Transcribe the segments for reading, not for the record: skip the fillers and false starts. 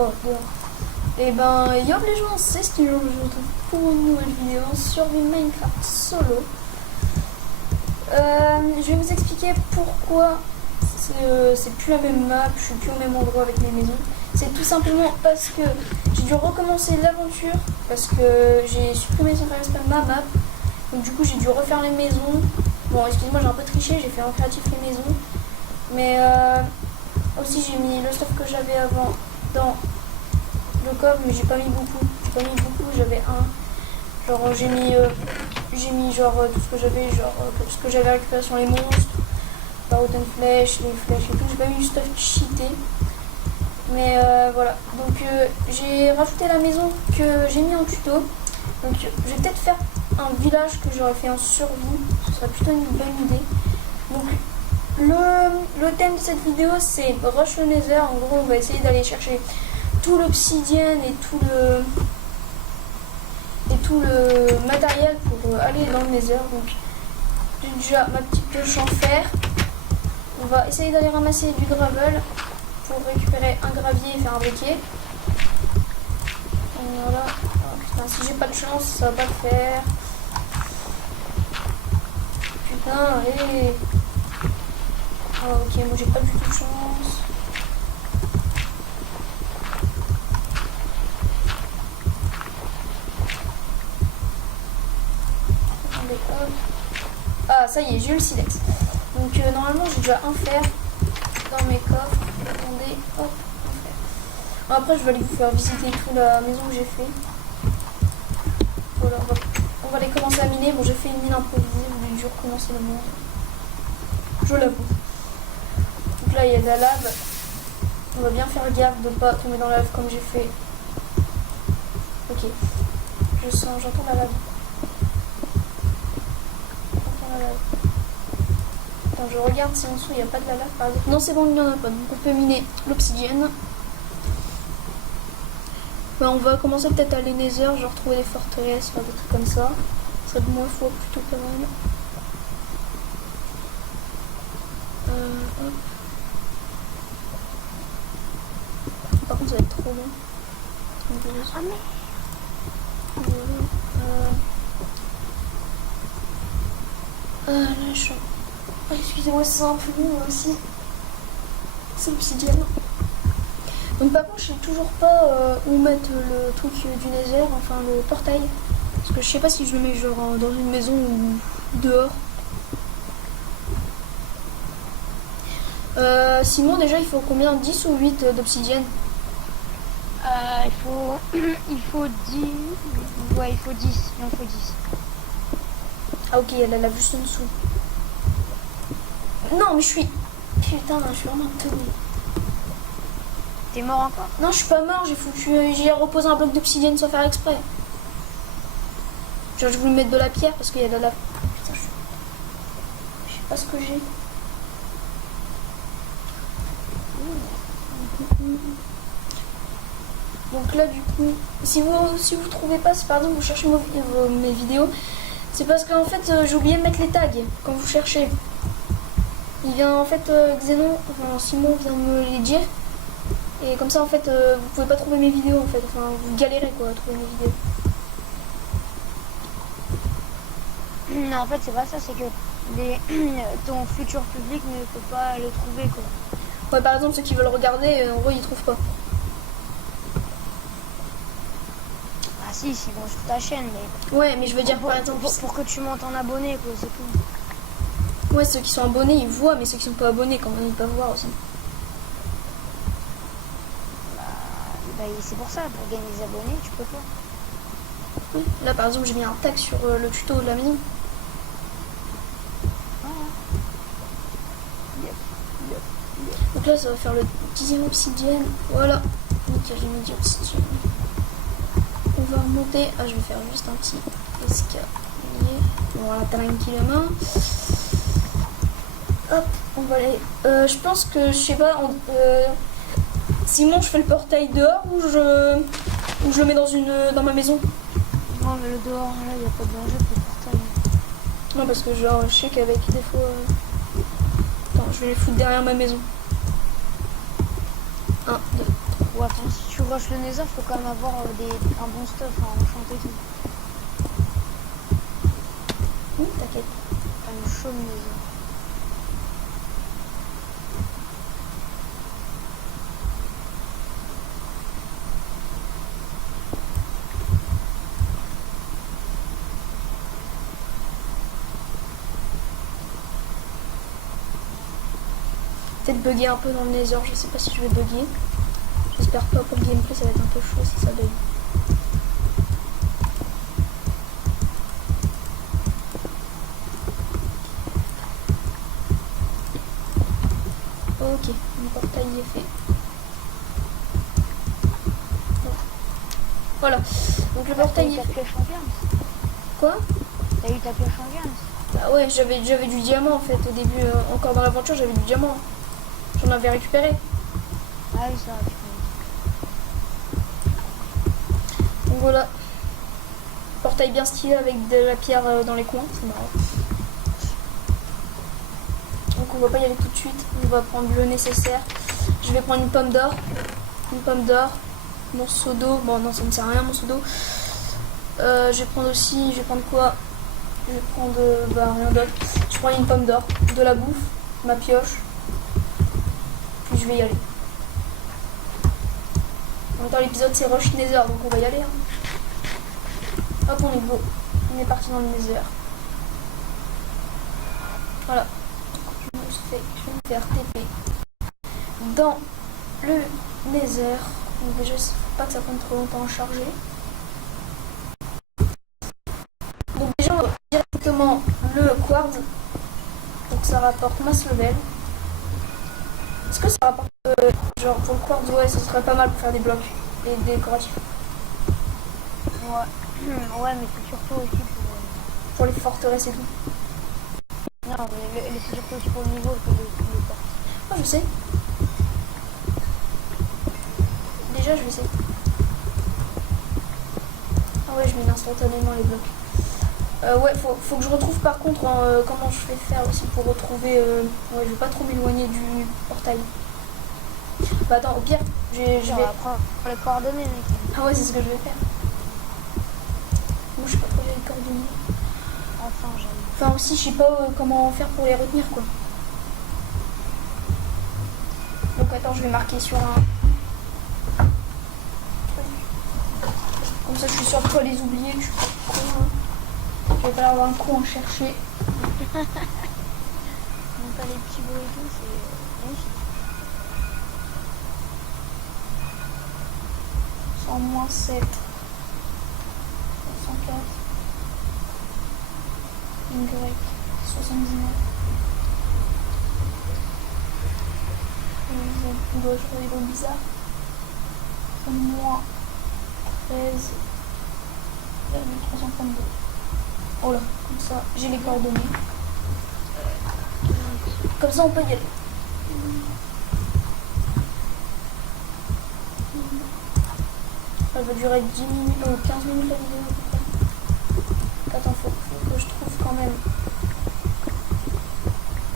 Oh, dehors. Et ben, yo les gens, c'est Steve, je vous retrouve pour une nouvelle vidéo sur Minecraft solo. Je vais vous expliquer pourquoi c'est plus la même map, je suis plus au même endroit avec mes maisons. C'est tout simplement parce que j'ai dû recommencer l'aventure, parce que j'ai supprimé sans faire exprès ma map. Donc du coup j'ai dû refaire les maisons. Bon, excusez-moi, j'ai un peu triché, j'ai fait en créatif les maisons. Mais aussi j'ai mis le stuff que j'avais avant dans le coffre, mais j'ai pas mis beaucoup. J'avais genre j'ai mis genre tout ce que j'avais, tout ce que j'avais récupéré sur les monstres, la haute flèche, les flèches et tout. J'ai pas mis du stuff cheaté. Mais voilà, donc j'ai rajouté la maison que j'ai mis en tuto. Donc je vais peut-être faire un village que j'aurais fait en survie, ce serait plutôt une bonne idée. Donc le thème de cette vidéo c'est Rush le Nether. En gros on va essayer d'aller chercher tout l'obsidienne et tout le matériel pour aller dans le Nether. Donc j'ai déjà ma petite pioche en fer. On va essayer d'aller ramasser du gravel pour récupérer un gravier et faire un briquet. Voilà. Oh, putain, si j'ai pas de chance, ça va pas le faire. Putain, allez. Oh, ok, moi j'ai pas du tout de chance. Attendez, hop. Ah, ça y est, j'ai eu le silex. Donc normalement j'ai déjà un fer dans mes coffres. Attendez, hop, un fer. Bon, après je vais aller vous faire visiter toute la maison que j'ai fait. Voilà, on va aller commencer à miner. Bon, j'ai fait une mine improvisée, j'ai dû recommencer le monde. Je l'avoue. Donc là il y a de la lave. On va bien faire gaffe de ne pas tomber dans la lave comme j'ai fait. Ok. J'entends la lave. J'entends la lave. Attends, je regarde si en dessous il n'y a pas de la lave par exemple. Non, c'est bon, il n'y en a pas. Donc on peut miner l'obsidienne. Bah, on va commencer peut-être à aller Nether, genre trouver des forteresses, faire des trucs comme ça. Ça serait de moins fois plutôt pas mal. Hop. Par contre ça va être trop long. Ah mais... Voilà. Là je suis... Oh, excusez-moi, c'est un peu long aussi. C'est l'obsidienne. Donc par contre je sais toujours pas où mettre le truc du Nether, enfin le portail. Parce que je sais pas si je le mets genre dans une maison ou dehors. Simon, déjà il faut combien? 10 ou 8 d'obsidienne? Il faut 10. Ouais, il faut 10. Il en faut 10. Ah ok, elle a la juste en dessous. Non mais je suis... Putain, je suis vraiment teubée. T'es mort encore? Non, je suis pas mort, j'ai reposé un bloc d'obsidienne sans faire exprès. Genre je voulais mettre de la pierre parce qu'il y a de la lave. Putain, je sais pas ce que j'ai. Donc là du coup, si vous trouvez pas, si par exemple vous cherchez mes vidéos, c'est parce qu'en fait j'ai oublié de mettre les tags quand vous cherchez. Il vient en fait Xenon, enfin Simon vient de me les dire. Et comme ça en fait vous pouvez pas trouver mes vidéos en fait, enfin vous galérez quoi à trouver mes vidéos. Non, en fait c'est pas ça, c'est que ton futur public ne peut pas le trouver quoi. Ouais, par exemple ceux qui veulent regarder, en gros ils trouvent pas. Ah si, ils vont sur ta chaîne mais... Ouais, mais je veux dire par exemple... Pour que tu montes en abonné quoi, c'est tout. Ouais, ceux qui sont abonnés ils voient, mais ceux qui sont pas abonnés quand même ils peuvent voir aussi. Bah, c'est pour ça, pour gagner des abonnés, tu peux pas. Oui. Là par exemple j'ai mis un tag sur le tuto de la maison. Donc là ça va faire le 10e obsidienne. Voilà. Nickel, j'ai mis 10 obsidienne. On va remonter. Ah, je vais faire juste un petit escalier. Voilà, tranquille la main. Hop, on va aller. Je pense que je sais pas. Simon, je fais le portail dehors ou je le mets dans ma maison. Non, mais le dehors, là, il n'y a pas de danger pour le portail. Non, parce que genre, je sais qu'avec des fois... Attends, je vais les foutre derrière ma maison. 1, 2, 3. Ouais, enfin, si tu rush le Nether, faut quand même avoir un bon stuff, hein, enchanté tout. Oui, t'inquiète. Quand même chaud le Nether. Peut-être bugger un peu dans le Nether, je sais pas si je vais bugger. J'espère pas pour le gameplay, ça va être un peu chaud si ça bug. Ok, mon portail est fait. Bon. Voilà, donc le portail est fait. T'as eu ta pioche en viande? Quoi? T'as eu ta pioche en viande? Bah ouais, j'avais du diamant en fait au début, encore dans l'aventure j'avais du diamant. J'en avais récupéré. Ah oui, ça va. Donc voilà. Portail bien stylé avec de la pierre dans les coins, c'est marrant. Donc on va pas y aller tout de suite, on va prendre le nécessaire. Je vais prendre une pomme d'or, mon seau d'eau, bon non ça ne sert à rien mon seau d'eau. Je vais prendre quoi? Je vais prendre rien d'autre. Je prends une pomme d'or, de la bouffe, ma pioche, puis je vais y aller. En même temps l'épisode c'est Rush Nether donc on va y aller. Hop on est go, on est parti dans le Nether. Voilà. Je vais me faire TP dans le Nether. Donc déjà, il ne faut pas que ça prenne trop longtemps à charger. Donc déjà, on va directement le quartz. Donc ça rapporte masse level. Est-ce que ça rapporte genre pour le quartz? Ouais, ça serait pas mal pour faire des blocs et des décoratifs. Ouais, mais c'est surtout aussi pour les forteresses et tout. Non, mais c'est surtout aussi pour le niveau que le porte. Ah, je sais. Déjà, je vais essayer. Ah ouais, je mets instantanément les blocs. Ouais, faut que je retrouve par contre comment je vais faire aussi pour retrouver... Ouais, je vais pas trop m'éloigner du portail. Bah attends, au pire, je vais... prendre les coordonnées, mec. Ah ouais, c'est ce que je vais faire. Moi, je sais pas trop les coordonnées. Enfin, j'aime. Enfin, aussi, je sais pas comment faire pour les retenir, quoi. Donc attends, je vais marquer sur un... Comme ça, je suis sûre de pas les oublier, que je suis pas con. Hein. Je vais pas avoir un coup à chercher. Donc, pas les petits bruits et tout, c'est magnifique. 100 moins 7. 104. Y. 79. On doit faire des mots bizarres. Moins 13. 332. Oh là, comme ça, j'ai les coordonnées. Comme ça, on peut y aller. Ça va durer 10 minutes ou 15 minutes la vidéo à peu près. Attends, faut que je trouve quand même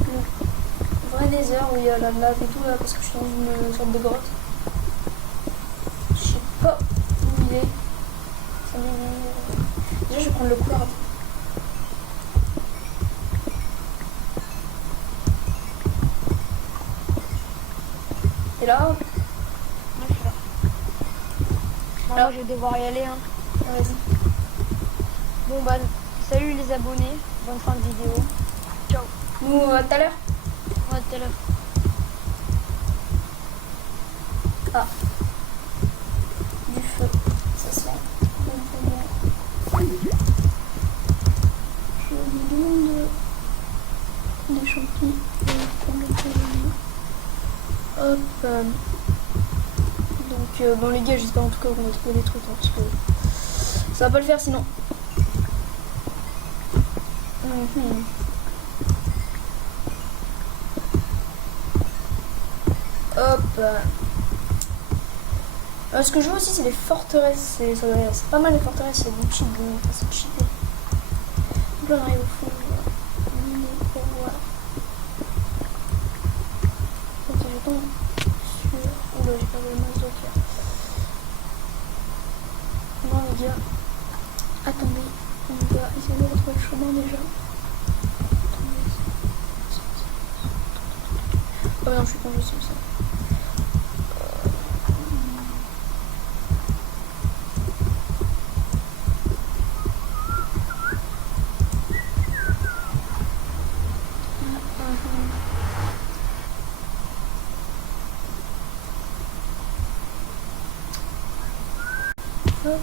le vrai Nether où il y a la lave et tout là parce que je suis dans une sorte de grotte. Je sais pas où il est. Ça déjà je vais prendre le quartz. Et là, Moi, je suis là. Non, alors, moi, je vais devoir y aller. Hein. vas-y. Bon, bah, salut les abonnés. Bonne fin de vidéo. Ciao. Nous, à tout à l'heure. Ouais, tout à l'heure. Ah. Du feu. Ça sent bon pour moi. Je lui demande des champignons. Hop. Donc, bon les gars, j'espère en tout cas qu'on va trouver des trucs. Hein, parce que ça va pas le faire sinon. Hop. Ce que je veux aussi, c'est les forteresses. C'est pas mal les forteresses, c'est du cheat. Enfin, c'est cheaté. Donc là, on arrive au fond. Voilà. Donc, je tombe sur. Oula, j'ai perdu le mouse. dire. Attendez, on va essayer de retrouver le chemin déjà. Oh non, je suis con, je sais ça. Hop.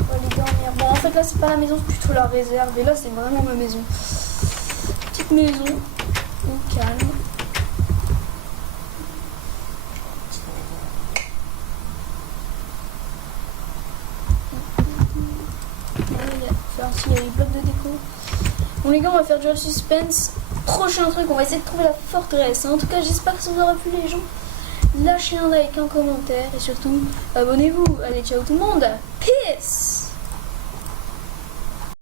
On va aller dormir. Bon, en fait, là, c'est pas la maison, c'est plutôt la réserve. Et là, c'est vraiment ma maison. Petite maison, au calme. Il y a les blocs de déco. Bon les gars, on va faire du suspense. Prochain truc, on va essayer de trouver la forteresse. En tout cas, j'espère que ça vous aura plu les gens. Lâchez un like, un commentaire et surtout, abonnez-vous. Allez, ciao tout le monde. Peace.